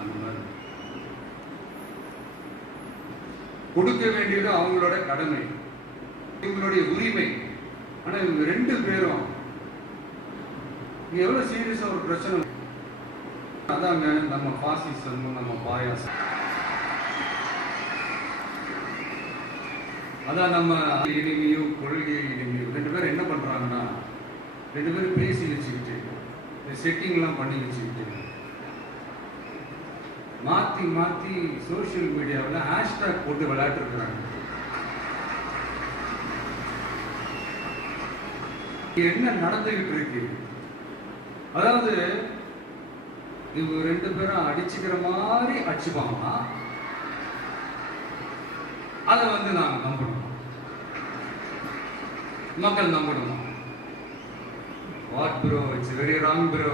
அந்த மாதிரி கொடுக்க வேண்டியது அவங்களோட கடமை, இவங்களுடைய உரிமை. ஆனா இவங்க ரெண்டு பேரும் எவ்வளவு சீரியஸா ஒரு பிரச்சனை. அதாங்க நம்ம பாசிசம், நம்ம பாயாசம், அதான் நம்ம இனிமையோ கொள்கை இனிமையோ. ரெண்டு பேரும் என்ன பண்றாங்கன்னா, ரெண்டு பேரும் பேசி வச்சுக்கிட்டு செட்டிங்லாம் பண்ணி வச்சுக்கிட்டு மாத்தி மாத்தி சோசியல் மீடியாவில் ஹேஷ்டாக் போட்டு விளையாட்டு இருக்கிறாங்க. என்ன நடந்துகிட்டு இருக்கு? அதாவது இவங்க ரெண்டு பேரும் அடிச்சுக்கிற மாதிரி அடிச்சுப்பாங்கன்னா அதை நாங்க நம்பணும், மக்கள் நம்பணும். What bro, it's very wrong bro.